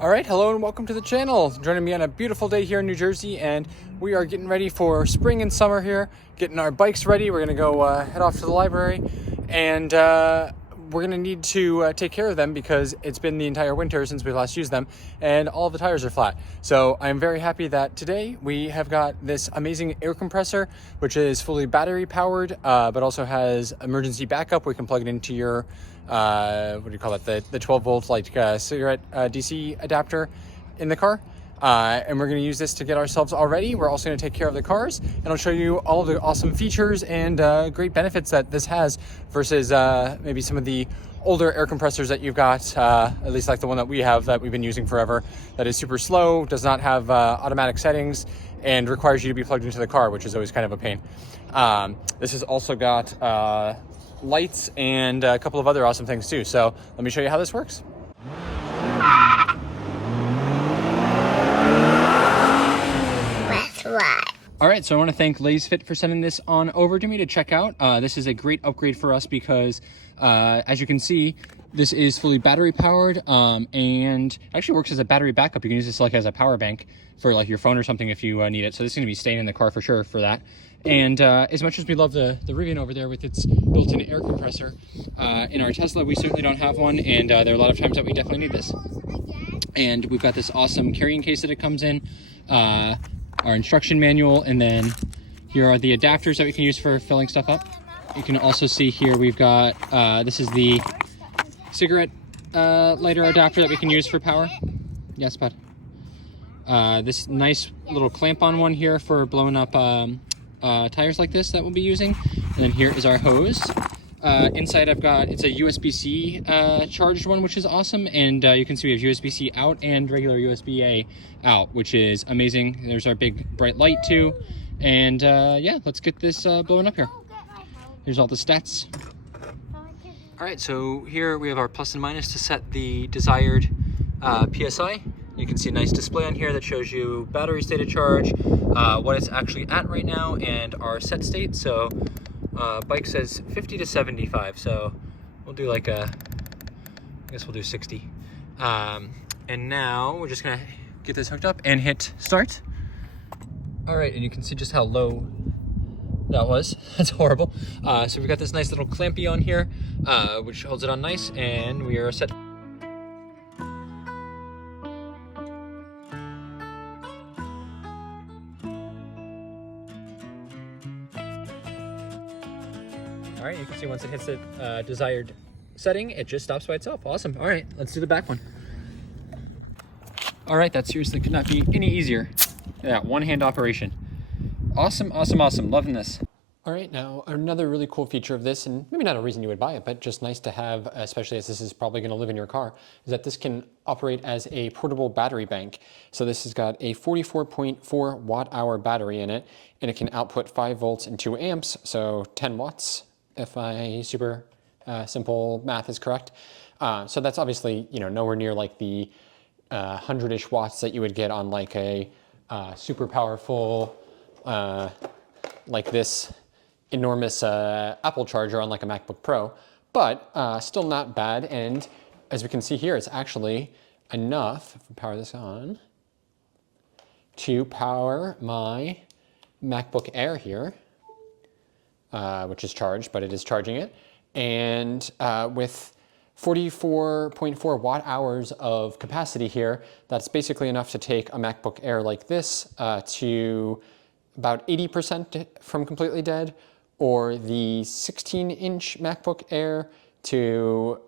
All right, hello and welcome to the channel. Joining me on a beautiful day here in New Jersey, and we are getting ready for spring and summer here, getting our bikes ready. We're gonna go head off to the library, and we're gonna need to take care of them because it's been the entire winter since we last used them, and all of the tires are flat. So I'm very happy that today we have got this amazing air compressor, which is fully battery powered, but also has emergency backup. We can plug it into your what do you call it, the 12 volt like cigarette DC adapter in the car, and we're going to use this to get ourselves all ready. We're also going to take care of the cars, and I'll show you all of the awesome features and great benefits that this has versus maybe some of the older air compressors that you've got, at least like the one that we have that we've been using forever, that is super slow, does not have automatic settings, and requires you to be plugged into the car, which is always kind of a pain. This has also got lights and a couple of other awesome things too. So let me show you how this works. That's right. All right, so I want to thank Lasfit for sending this on over to me to check out. This is a great upgrade for us because as you can see, this is fully battery powered and actually works as a battery backup. You can use this like as a power bank for like your phone or something if you need it. So this is going to be staying in the car for sure for that. And as much as we love the Rivian over there with its built-in air compressor, in our Tesla we certainly don't have one, and there are a lot of times that we definitely need this. And we've got this awesome carrying case that it comes in, our instruction manual, and then here are the adapters that we can use for filling stuff up. You can also see here we've got, this is the cigarette lighter adapter that we can use for power. Yes, bud. This nice little clamp-on one here for blowing up tires like this that we'll be using. And then here is our hose. Inside I've got, it's a USB-C charged one, which is awesome. And you can see we have USB-C out and regular USB-A out, which is amazing. There's our big bright light too. And yeah, let's get this blowing up here. Here's all the stats. All right, so here we have our plus and minus to set the desired PSI. You can see a nice display on here that shows you battery state of charge, what it's actually at right now, and our set state. So bike says 50 to 75, so we'll do like I guess we'll do 60. And now we're just gonna get this hooked up and hit start. All right, and you can see just how low that was. That's horrible. So we've got this nice little clampy on here, which holds it on nice, and we are set. All right, you can see once it hits the desired setting, it just stops by itself. Awesome. All right, let's do the back one. All right, that seriously could not be any easier. Yeah, one-hand operation. Awesome, awesome, awesome. Loving this. All right, now another really cool feature of this, and maybe not a reason you would buy it, but just nice to have, especially as this is probably going to live in your car, is that this can operate as a portable battery bank. So this has got a 44.4 watt-hour battery in it, and it can output 5 volts and 2 amps, so 10 watts. If my super simple math is correct. So that's obviously, you know, nowhere near like the 100-ish watts that you would get on like a super powerful, like this enormous Apple charger on like a MacBook Pro, but still not bad. And as we can see here, it's actually enough, if we power this on, to power my MacBook Air here. Which is charged, but it is charging it. And with 44.4 watt hours of capacity here, that's basically enough to take a MacBook Air like this to about 80% from completely dead, or the 16-inch MacBook Air to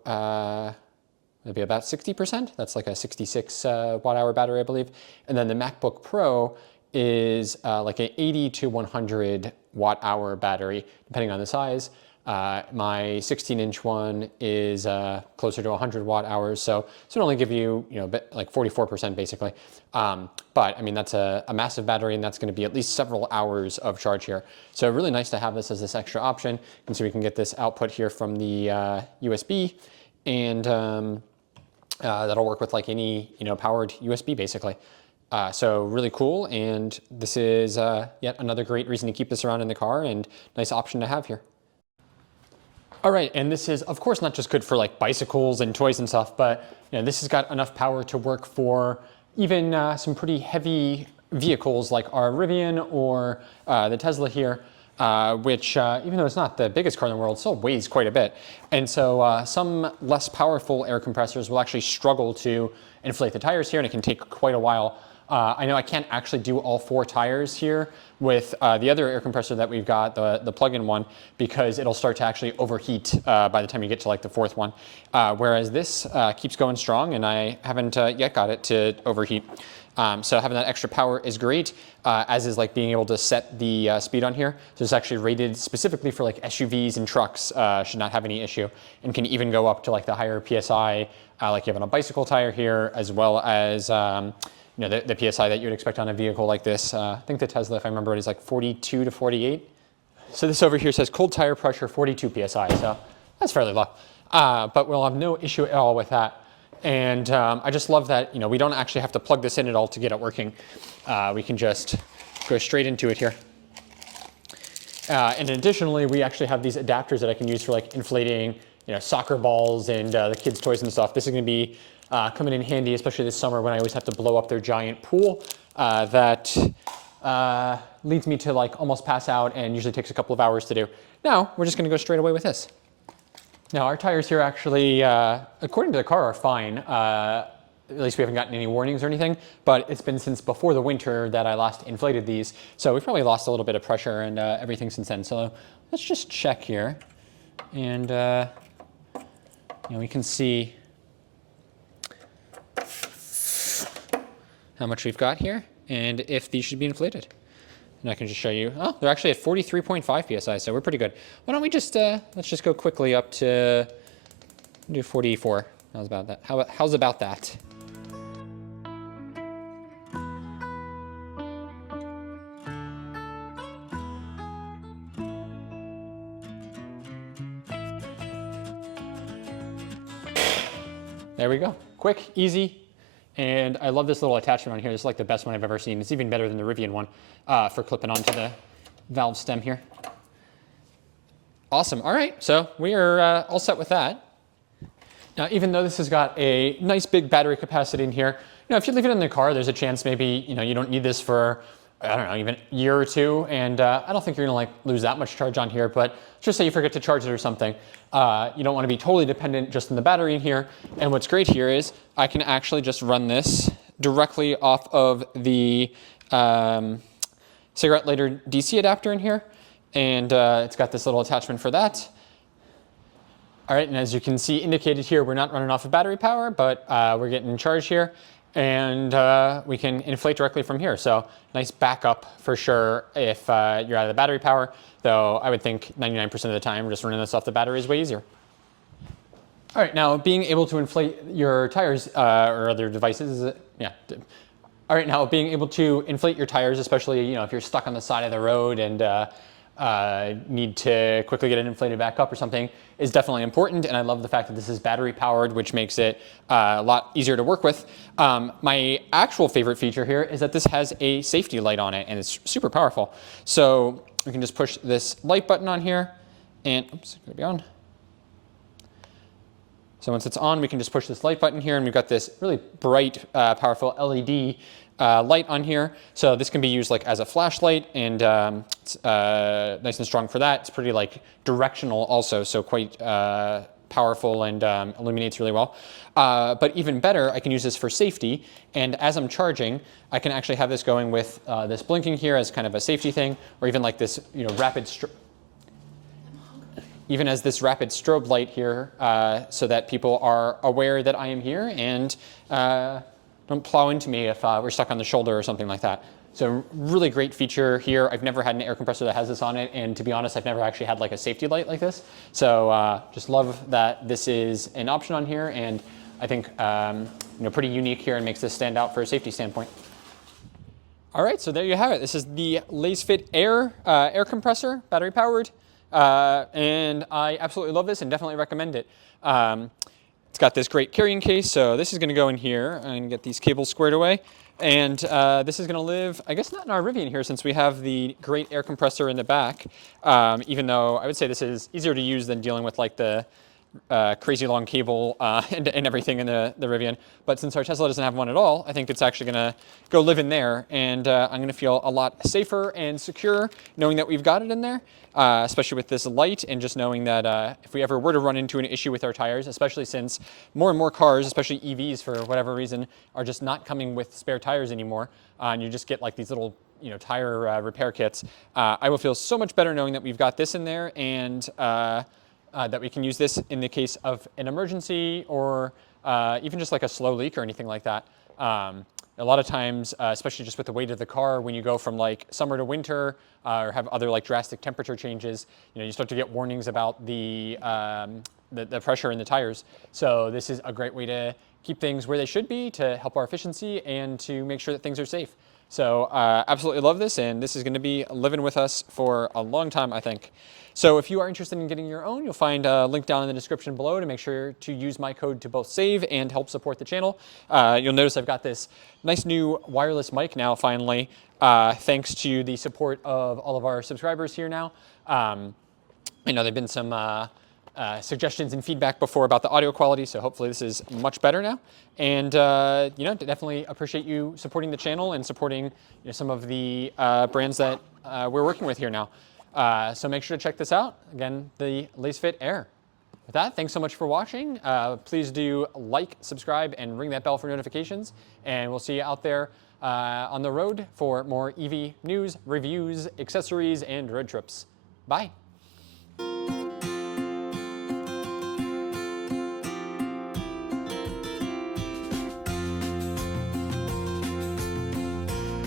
maybe about 60%. That's like a 66 watt-hour battery, I believe. And then the MacBook Pro is like an 80 to 100 watt-hour battery, depending on the size. My 16-inch one is closer to 100 watt-hours, so this would only give you, you know, like 44% basically. But I mean, that's a massive battery, and that's going to be at least several hours of charge here. So really nice to have this as this extra option. And so we can get this output here from the USB, and that'll work with like any, you know, powered USB basically. So really cool, and this is yet another great reason to keep this around in the car, and nice option to have here. All right, and this is of course not just good for like bicycles and toys and stuff, but this has got enough power to work for even some pretty heavy vehicles like our Rivian or the Tesla here, which even though it's not the biggest car in the world, still weighs quite a bit. And so some less powerful air compressors will actually struggle to inflate the tires here, and it can take quite a while. I know I can't actually do all 4 tires here with the other air compressor that we've got, the plug-in one, because it'll start to actually overheat by the time you get to like the 4th one. Whereas this keeps going strong, and I haven't yet got it to overheat. So having that extra power is great, as is like being able to set the speed on here. So it's actually rated specifically for like SUVs and trucks, should not have any issue, and can even go up to like the higher PSI, like you have on a bicycle tire here, as well as the PSI that you would expect on a vehicle like this. I think the Tesla, if I remember it, is like 42 to 48. So this over here says cold tire pressure 42 PSI, so that's fairly low. But we'll have no issue at all with that. And I just love that we don't actually have to plug this in at all to get it working. We can just go straight into it here. And additionally, we actually have these adapters that I can use for like inflating soccer balls and the kids' toys and stuff. This is going to be coming in handy, especially this summer when I always have to blow up their giant pool that leads me to like almost pass out and usually takes a couple of hours to do. Now, we're just going to go straight away with this. Now, our tires here actually, according to the car, are fine. At least we haven't gotten any warnings or anything, but it's been since before the winter that I last inflated these. So we've probably lost a little bit of pressure and everything since then. So let's just check here. And we can see how much we've got here and if these should be inflated. And I can just show you, oh, they're actually at 43.5 PSI, so we're pretty good. Why don't we just, let's just go quickly up to, do 44. How's about that? How's about that? There we go. Quick, easy. And I love this little attachment on here. This is like the best one I've ever seen. It's even better than the Rivian one for clipping onto the valve stem here. Awesome. All right, so we are all set with that. Now, even though this has got a nice big battery capacity in here, if you leave it in the car, there's a chance maybe you don't need this for, I don't know, even a year or two. And I don't think you're gonna like lose that much charge on here, but just say you forget to charge it or something. You don't want to be totally dependent just on the battery in here. And what's great here is I can actually just run this directly off of the cigarette lighter DC adapter in here. And it's got this little attachment for that. All right, and as you can see indicated here, we're not running off of battery power, but we're getting charged here. And we can inflate directly from here. So nice backup for sure if you're out of the battery power, though I would think 99% of the time just running this off the battery is way easier. All right, now being able to inflate your tires or other devices, All right, now being able to inflate your tires, especially if you're stuck on the side of the road and need to quickly get it inflated back up or something, is definitely important. And I love the fact that this is battery powered, which makes it a lot easier to work with. My actual favorite feature here is that this has a safety light on it, and it's super powerful. So we can just push this light button on here, and oops, it's gonna be on. So once it's on, we can just push this light button here, and we've got this really bright, powerful LED light on here. So this can be used like as a flashlight, and it's nice and strong for that. It's pretty like directional also, so quite powerful and illuminates really well. But even better, I can use this for safety. And as I'm charging, I can actually have this going with this blinking here as kind of a safety thing, or even like this rapid even as this rapid strobe light here, so that people are aware that I am here and don't plow into me if we're stuck on the shoulder or something like that. So really great feature here. I've never had an air compressor that has this on it, and to be honest, I've never actually had like a safety light like this. So just love that this is an option on here, and I think pretty unique here and makes this stand out for a safety standpoint. All right, so there you have it. This is the Lasfit Air Compressor, battery powered, and I absolutely love this and definitely recommend it. It's got this great carrying case, so this is going to go in here and get these cables squared away. And this is going to live, I guess not in our Rivian here, since we have the great air compressor in the back, even though I would say this is easier to use than dealing with like the crazy long cable and everything in the Rivian. But since our Tesla doesn't have one at all, I think it's actually going to go live in there. And I'm going to feel a lot safer and secure knowing that we've got it in there, especially with this light, and just knowing that if we ever were to run into an issue with our tires, especially since more and more cars, especially EVs for whatever reason, are just not coming with spare tires anymore, and you just get like these little tire repair kits, I will feel so much better knowing that we've got this in there, and that we can use this in the case of an emergency, or even just like a slow leak or anything like that. A lot of times, especially just with the weight of the car, when you go from like summer to winter, or have other like drastic temperature changes, you start to get warnings about the pressure in the tires. So this is a great way to keep things where they should be, to help our efficiency and to make sure that things are safe. So absolutely love this, and this is going to be living with us for a long time, I think. So if you are interested in getting your own, you'll find a link down in the description below to make sure to use my code to both save and help support the channel. You'll notice I've got this nice new wireless mic now, finally, thanks to the support of all of our subscribers here now. There've been some suggestions and feedback before about the audio quality, so hopefully this is much better now. And definitely appreciate you supporting the channel and supporting some of the brands that we're working with here now. So make sure to check this out. Again, the Lasfit Air. With that, thanks so much for watching. Please do like, subscribe, and ring that bell for notifications. And we'll see you out there on the road for more EV news, reviews, accessories, and road trips. Bye.